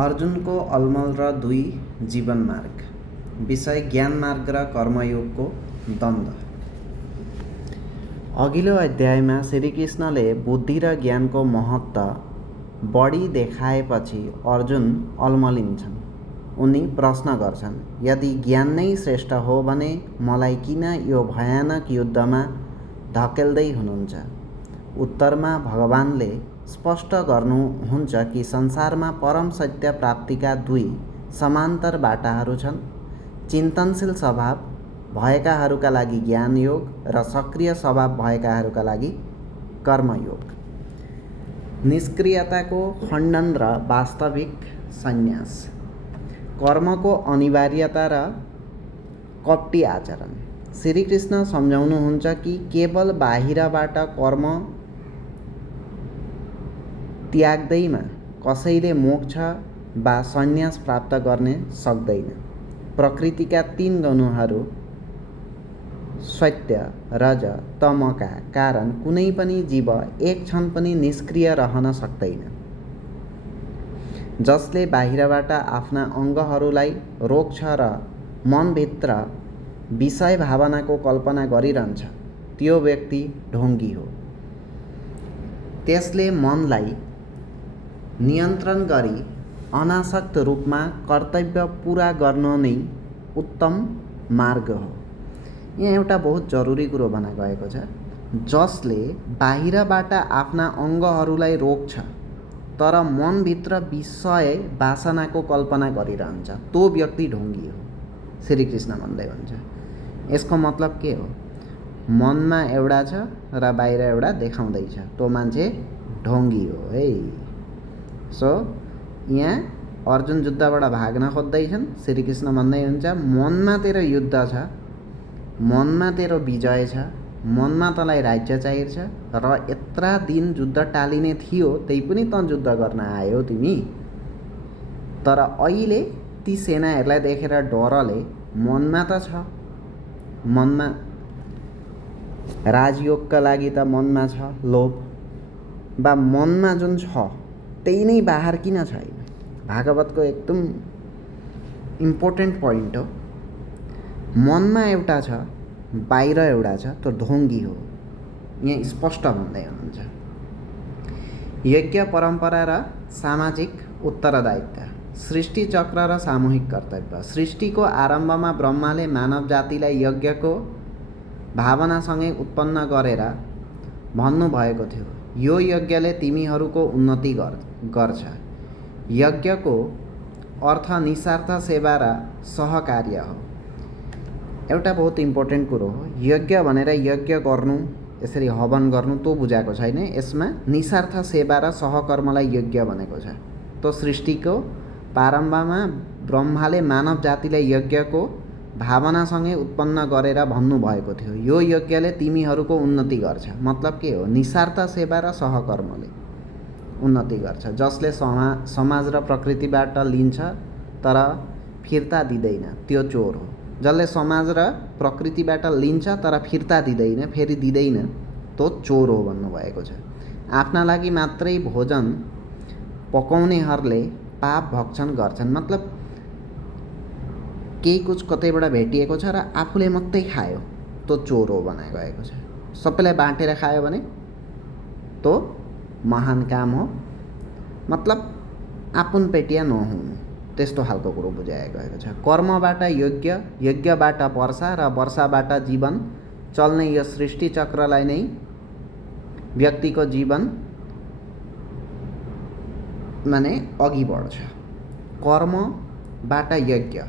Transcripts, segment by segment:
अर्जुनको अलमल र 2 जीवन मार्ग। विषय ज्ञान मार्ग र कर्मयोगको द्वन्द्व। अघिल्लो अध्यायमा श्रीकृष्णले बुद्धि र ज्ञानको महत्त्व बढी देखाएपछि अर्जुन अल्मलिन्छन्। उनी प्रश्न गर्छन्, यदि ज्ञान नै श्रेष्ठ हो भने मलाई किन यो भयानक युद्धमा धकेल्दै हुनुहुन्छ? उत्तरमा भगवानले स्पष्ट गर्नुहुन्छ कि संसारमा परम सत्य प्राप्तिका 2 समान्तर बाटाहरू छन्। चिन्तनशील स्वभाव भएकाहरूका लागि ज्ञान योग र सक्रिय स्वभाव भएकाहरूका लागि कर्मयोग। निष्क्रियताको खण्डन र वास्तविक सन्यास। कर्मको अनिवार्यता र कपटी आचरण। श्रीकृष्ण सम्झाउनुहुन्छ कि केवल बाहिरबाट कर्म त्याग्दैमा कसैले मोक्ष वा सन्यास प्राप्त गर्ने सक्दैन। प्रकृतिका 3 गुणहरू सत्य, रज, तमका कारण कुनै पनि जीव एक क्षण पनि निष्क्रिय रहन सक्दैन। जसले बाहिरबाट आफ्ना अङ्गहरूलाई रोक्छ र मनभित्र विषय भावनाको कल्पना गरिरहन्छ, त्यो व्यक्ति ढोङ्गी हो। त्यसले मनलाई नियन्त्रण गरी अनासक्त रूपमा कर्तव्य पुरा गर्न नै उत्तम मार्ग हो। यहाँ एउटा बहुत जरुरी कुरो भन्न गएको छ। जसले बाहिरबाट आफ्ना अङ्गहरूलाई रोक्छ तर मनभित्र विषय वासनाको कल्पना गरिरहन्छ, त्यो व्यक्ति ढोङ्गी हो, श्रीकृष्ण भन्दै हुन्छ। यसको मतलब के हो? मनमा एउटा छ र बाहिर एउटा देखाउँदैछ, त्यो मान्छे ढोङ्गी हो है। सो यहाँ अर्जुन युद्धबाट भाग्न खोज्दैछन्। श्रीकृष्ण भन्दै हुन्छ, मनमा तेरो युद्ध छ, मनमा तेरो विजय छ, मनमा तँलाई राज्य चाहिन्छ र यत्रा दिन युद्ध टालिने थियो, त्यही पनि तँ युद्ध गर्न आयो तिमी। तर अहिले ती सेनाहरूलाई देखेर डरले मनमा त छ, मनमा राजयोगका लागि त मनमा छ लोभ, वा मनमा जुन छ त्यही नै बाहिर किन छैन? भागवतको एकदम इम्पोर्टेन्ट पोइन्ट हो। मनमा एउटा छ, बाहिर एउटा छ, त्यो ढोङ्गी हो। यहाँ स्पष्ट भन्दै हुनुहुन्छ। यज्ञ परम्परा र सामाजिक उत्तरदायित्व। सृष्टि चक्र र सामूहिक कर्तव्य। सृष्टिको आरम्भमा ब्रह्माले मानव जातिलाई यज्ञको भावनासँगै उत्पन्न गरेर भन्नुभएको थियो, यो यज्ञले तिमीहरूको उन्नति गर्छ। यज्ञको अर्थ निस्वार्थ सेवा र सहकार्य हो। एउटा बहुत इम्पोर्टेन्ट कुरो हो। यज्ञ भनेर यज्ञ गर्नु, यसरी हवन गर्नु त्यो बुझाएको छैन। यसमा निस्वार्थ सेवा र सहकर्मलाई यज्ञ भनेको छ। त्यो सृष्टिको प्रारम्भमा ब्रह्माले मानव जातिलाई यज्ञको भावनासँगै उत्पन्न गरेर भन्नुभएको थियो, यो यज्ञले तिमीहरूको उन्नति गर्छ। मतलब के हो? निस्वार्थ सेवा र सहकर्मले उन्नति गर्छ। जसले समाज र प्रकृतिबाट लिन्छ तर फिर्ता दिँदैन, त्यो चोर हो। जसले समाज र प्रकृतिबाट लिन्छ तर फिर्ता दिँदैन, फेरि दिँदैन, त्यो चोर हो भन्नुभएको छ। आफ्ना लागि मात्रै भोजन पकाउनेहरूले पाप भक्षण गर्छन्। मतलब केही कुछ कतैबाट भेटिएको छ र आफूले मात्रै खायो, त्यो चोर हो भनेर गएको छ। सबैलाई बाँटेर खायो भने त्यो महान काम हो। मतलब आपुन पेटिया नहुनु, त्यस्तो खालको कुरो बुझाएको गएको छ। कर्मबाट यज्ञ, यज्ञबाट वर्षा र वर्षाबाट जीवन चल्ने यो सृष्टि चक्रलाई नै व्यक्तिको जीवन माने अघि बढ्छ। कर्मबाट यज्ञ।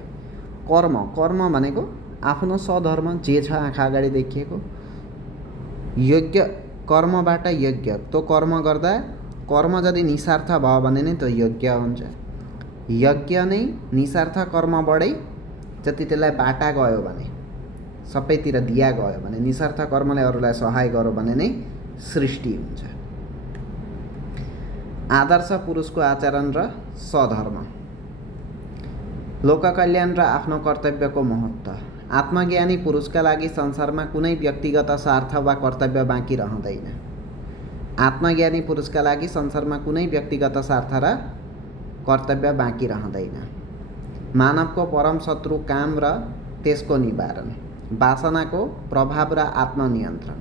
कर्म भनेको आफ्नो स्वधर्म जे छ आँखा अगाडि देखिएको। यज्ञ कर्मबाट यज्ञ, त्यो कर्म गर्दा कर्म यदि निस्वार्थ भयो भने नै त्यो यज्ञ हुन्छ। यज्ञ नै निस्वार्थ कर्मबाटै जति त्यसलाई बाटा गयो भने, सबैतिर दिया गयो भने, निस्वार्थ कर्मले अरूलाई सहाय गर्यो भने नै सृष्टि हुन्छ। आदर्श पुरुषको आचरण र स्वधर्म। लोककल्याण र आफ्नो कर्तव्यको महत्त्व। आत्मज्ञानी पुरुषका लागि संसारमा कुनै व्यक्तिगत स्वार्थ वा कर्तव्य बाँकी रहँदैन। आत्मज्ञानी पुरुषका लागि संसारमा कुनै व्यक्तिगत स्वार्थ र कर्तव्य बाँकी रहँदैन। मानवको परम शत्रु काम र त्यसको निवारण, वासनाको प्रभाव र आत्मनियन्त्रण।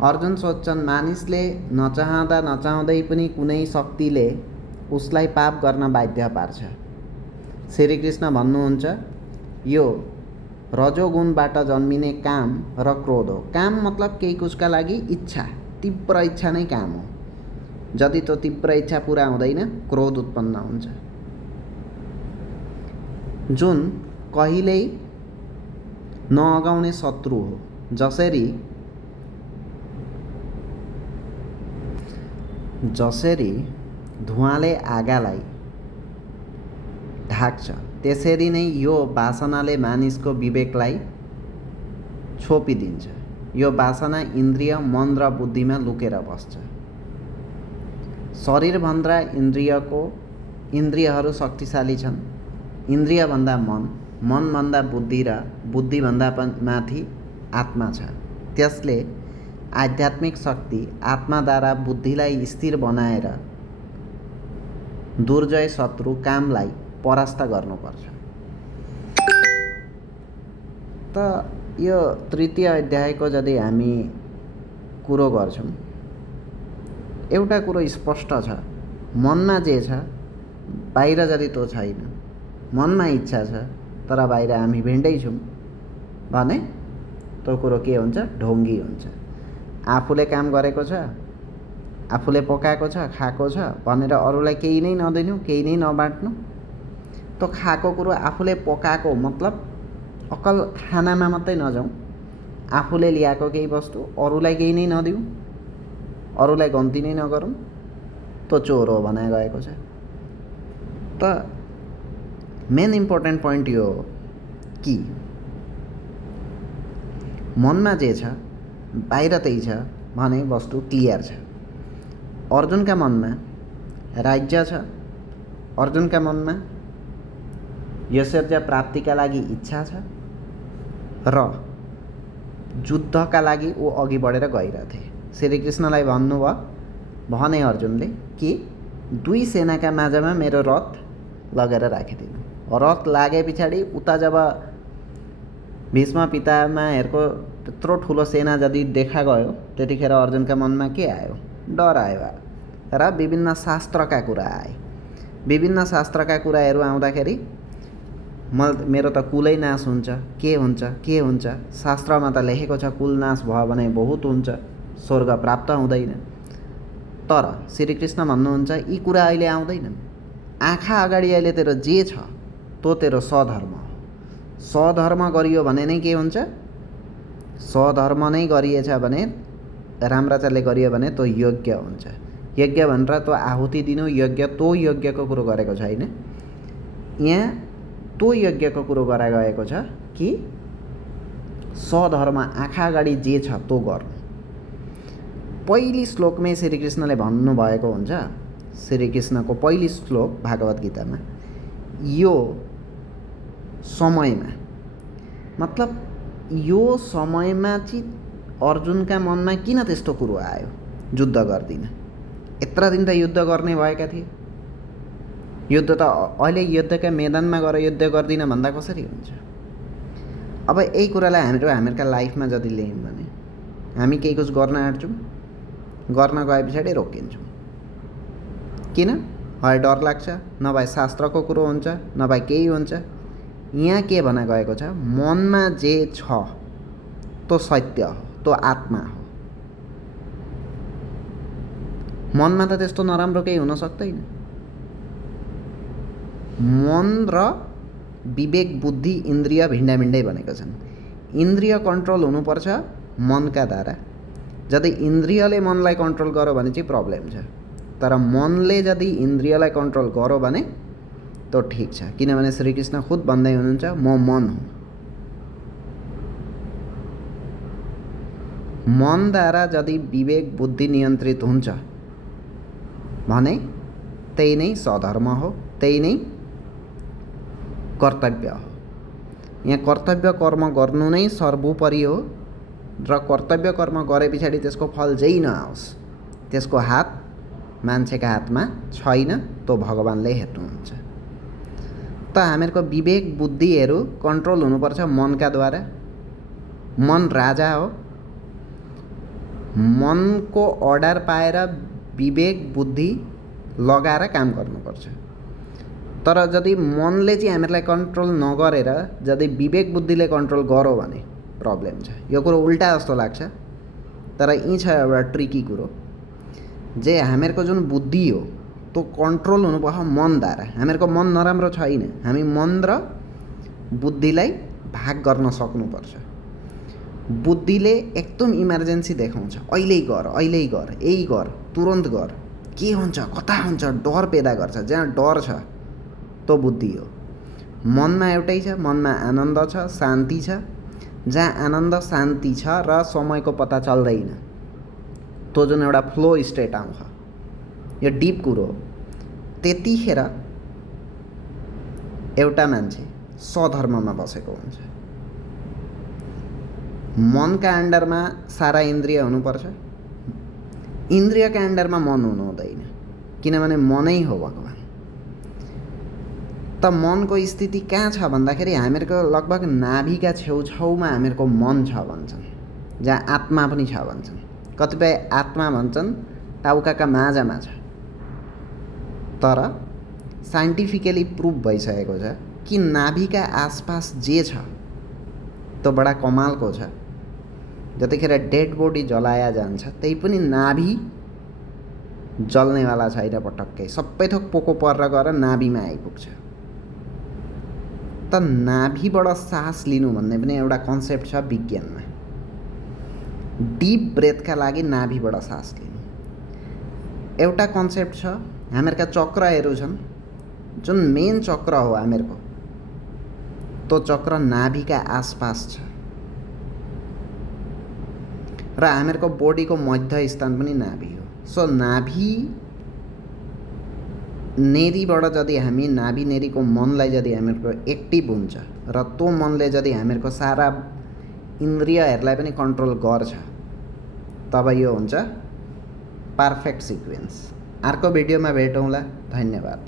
अर्जुन सोध्छन्, मानिसले नचाहँदा नचाहँदै पनि कुनै शक्तिले उसलाई पाप गर्न बाध्य पार्छ। श्रीकृष्ण भन्नुहुन्छ, यो रजोगुणबाट जन्मिने काम र क्रोध हो। काम मतलब केही कुछका लागि इच्छा, तीव्र इच्छा नै काम हो। यदि त्यो तीव्र इच्छा पुरा हुँदैन, क्रोध उत्पन्न हुन्छ, जुन कहिल्यै नअगाउने शत्रु हो। जसरी धुवाँले आगालाई ढाक्छ, त्यसरी नै यो वासनाले मानिसको विवेकलाई छोपिदिन्छ। यो वासना इन्द्रिय, मन र बुद्धिमा लुकेर बस्छ। शरीरभन्दा इन्द्रियहरू शक्तिशाली छन्। इन्द्रियभन्दा मन, मनभन्दा बुद्धि र बुद्धिभन्दा माथि आत्मा छ। त्यसले आध्यात्मिक शक्ति आत्माद्वारा बुद्धिलाई स्थिर बनाएर दुर्जय शत्रु कामलाई परास्त गर्नुपर्छ। त यो तृतीय अध्यायको यदि हामी कुरो गर्छौँ, एउटा कुरो स्पष्ट छ, मनमा जे छ बाहिर जति त्यो छैन। मनमा इच्छा छ तर बाहिर हामी भिन्दै छौँ भने त्यो कुरो के हुन्छ? ढोङ्गी हुन्छ। आफूले काम गरेको छ, आफूले पकाएको छ, खाएको छ भनेर अरूलाई केही नै नदिनु, केही नै नबाँड्नु। त्यो खाएको कुरो आफूले पकाएको मतलब अकल खानामा मात्रै नजाउँ, आफूले ल्याएको केही वस्तु अरूलाई केही नै नदिउँ, अरूलाई गन्ती नै नगरौँ, त्यो चोर हो भने गएको छ। त मेन इम्पोर्टेन्ट पोइन्ट यो हो कि मनमा जे छ बाहिर त्यही छ भने वस्तु क्लियर छ। अर्जुनका मनमा राज्य छ, अर्जुनका मनमा ऐश्वर्य प्राप्तिका लागि इच्छा छ र युद्धका लागि ऊ अघि बढेर गइरहेथे। श्रीकृष्णलाई भने अर्जुनले कि दुई सेनाका माझमा मेरो रथ लगेर राखिदिनु। रथ लागे पछाडि उता जब भीष्म पितामहहरूको त्यत्रो ठुलो सेना यदि देखा गयो, त्यतिखेर अर्जुनका मनमा के आयो? डर आयो र विभिन्न शास्त्रका कुरा आए। विभिन्न शास्त्रका कुराहरू आउँदाखेरि मेरो त कुलै नाश हुन्छ, के हुन्छ? शास्त्रमा त लेखेको छ कुल नाश भयो भने बहुत हुन्छ, स्वर्ग प्राप्त हुँदैन। तर श्रीकृष्ण भन्नुहुन्छ यी कुरा अहिले आउँदैनन्। आँखा अगाडि अहिले तेरो जे छ त्यो तेरो सधर्म हो। सधर्म गरियो भने नै के हुन्छ? सधर्म नै गरिएछ भने, राम्राचारले गरियो भने त्यो यज्ञ हुन्छ। यज्ञ भनेर त्यो आहुति दिनु, यज्ञ त्यो यज्ञको कुरो गरेको छैन। यहाँ त्यो यज्ञको कुरो गरा गएको छ कि सधर्म आँखा अगाडि जे छ त्यो गर्नु। पहिली श्लोकमै श्रीकृष्णले भन्नुभएको हुन्छ, श्रीकृष्णको पहिलो श्लोक भागवत गीतामा, यो समयमा मतलब यो समयमा चाहिँ अर्जुनका मनमा किन त्यस्तो कुरो आयो? युद्ध गर्दिन, यत्र दिन त युद्ध गर्ने भएका थिए। युद्ध त अहिले युद्धका मैदानमा गएर युद्ध गर्दिन भन्दा कसरी हुन्छ? अब यही कुरालाई हामीहरूका लाइफमा जति ल्यायौँ भने हामी केही कुछ गर्न आँट्छौँ, गर्न गए पछाडि रोकिन्छौँ। किन? है डर लाग्छ, नभए शास्त्रको कुरो हुन्छ, नभए केही हुन्छ। यहाँ के भन्न गएको छ? मनमा जे छ त्यो सत्य हो, त्यो आत्मा हो। मनमा त त्यस्तो नराम्रो केही हुन सक्दैन। मन र विवेक, बुद्धि, इन्द्रिय भिन्दा भिन्दै भनेको छन्। इन्द्रिय कन्ट्रोल हुनुपर्छ मनका द्वारा। यदि इन्द्रियले मनलाई कन्ट्रोल गर्यो भने चाहिँ प्रब्लम छ। तर मनले यदि इन्द्रियलाई कन्ट्रोल गर्यो भने त्यो ठिक छ। किनभने श्रीकृष्ण खुद भन्दै हुनुहुन्छ, म मन हुँ। मनद्वारा यदि विवेक, बुद्धि नियन्त्रित हुन्छ भने त्यही नै सधर्म हो, त्यही नै कर्तव्य हो। यहाँ कर्तव्य कर्म गर्नु नै सर्वोपरि हो र कर्तव्य कर्म गरे पछाडि त्यसको फल जेही नआओस्, त्यसको हात मान्छेका हातमा छैन, त्यो भगवान्ले हेर्नुहुन्छ। त हामीहरूको विवेक बुद्धिहरू कन्ट्रोल हुनुपर्छ मनका द्वारा। मन राजा हो। मनको अर्डर पाएर विवेक बुद्धि लगाएर काम गर्नुपर्छ। तर यदि मनले चाहिँ हामीहरूलाई कन्ट्रोल नगरेर यदि विवेक बुद्धिले कन्ट्रोल गर्यो भने प्रब्लम छ। यो कुरो उल्टा जस्तो लाग्छ, तर यी छ एउटा ट्रिकी कुरो, जे हामीहरूको जुन बुद्धि हो त्यो कन्ट्रोल हुनुपर्छ मनद्वारा। हामीहरूको मन नराम्रो छैन, हामी मन र बुद्धिलाई भाग गर्न सक्नुपर्छ। बुद्धिले एकदम इमर्जेन्सी देखाउँछ, अहिल्यै गर, अहिल्यै गर, यही गर, तुरन्त गर, के हुन्छ कता हुन्छ, डर पैदा गर्छ। जहाँ डर छ त्यो बुद्धि हो। मनमा एउटै छ, मनमा आनन्द छ, शान्ति छ। जहाँ आनन्द शान्ति छ र समयको पत्ता चल्दैन, त्यो जुन एउटा फ्लो स्टेट आउँछ, यो डिप कुरो हो। त्यतिखेर एउटा मान्छे स्वधर्ममा बसेको हुन्छ। मनका अन्डरमा सारा इन्द्रिय हुनुपर्छ, इन्द्रियका अन्डरमा मन हुनु हुँदैन, किनभने मनै हो भगवान्। त मनको स्थिति कहाँ छ भन्दाखेरि हामीहरूको लगभग नाभिका छेउछाउमा हामीहरूको मन छ भन्छन्, जहाँ आत्मा पनि छ भन्छन्। कतिपय आत्मा भन्छन् टाउकाका माझमा छ। तर साइन्टिफिकली प्रुभ भइसकेको छ कि नाभिका आसपास जे छ त्यो बडा कमालको छ। जतिखेर डेड बडी जलाया जान्छ त्यही पनि नाभि जल्नेवाला छैन पटक्कै, सबै थोक पोको परेर गएर नाभिमा आइपुग्छ। त नाभिबाट सास लिनु भन्ने पनि एउटा कन्सेप्ट छ विज्ञानमा। डिप ब्रेथका लागि नाभिबाट सास लिनु एउटा कन्सेप्ट छ। हामीहरूका चक्रहरू छन्, जुन मेन चक्र हो हामीहरूको, त्यो चक्र नाभिका आसपास छ र हामीहरूको बडीको मध्य स्थान पनि नाभि हो। सो नाभि नेरीबाट यदि हामी नाभि नेरीको मनलाई यदि हामीहरूको एक्टिभ हुन्छ र त्यो मनले यदि हामीहरूको सारा इन्द्रियहरूलाई पनि कन्ट्रोल गर्छ, तब यो हुन्छ पर्फेक्ट सिक्वेन्स। अर्को भिडियोमा भेटौँला। धन्यवाद।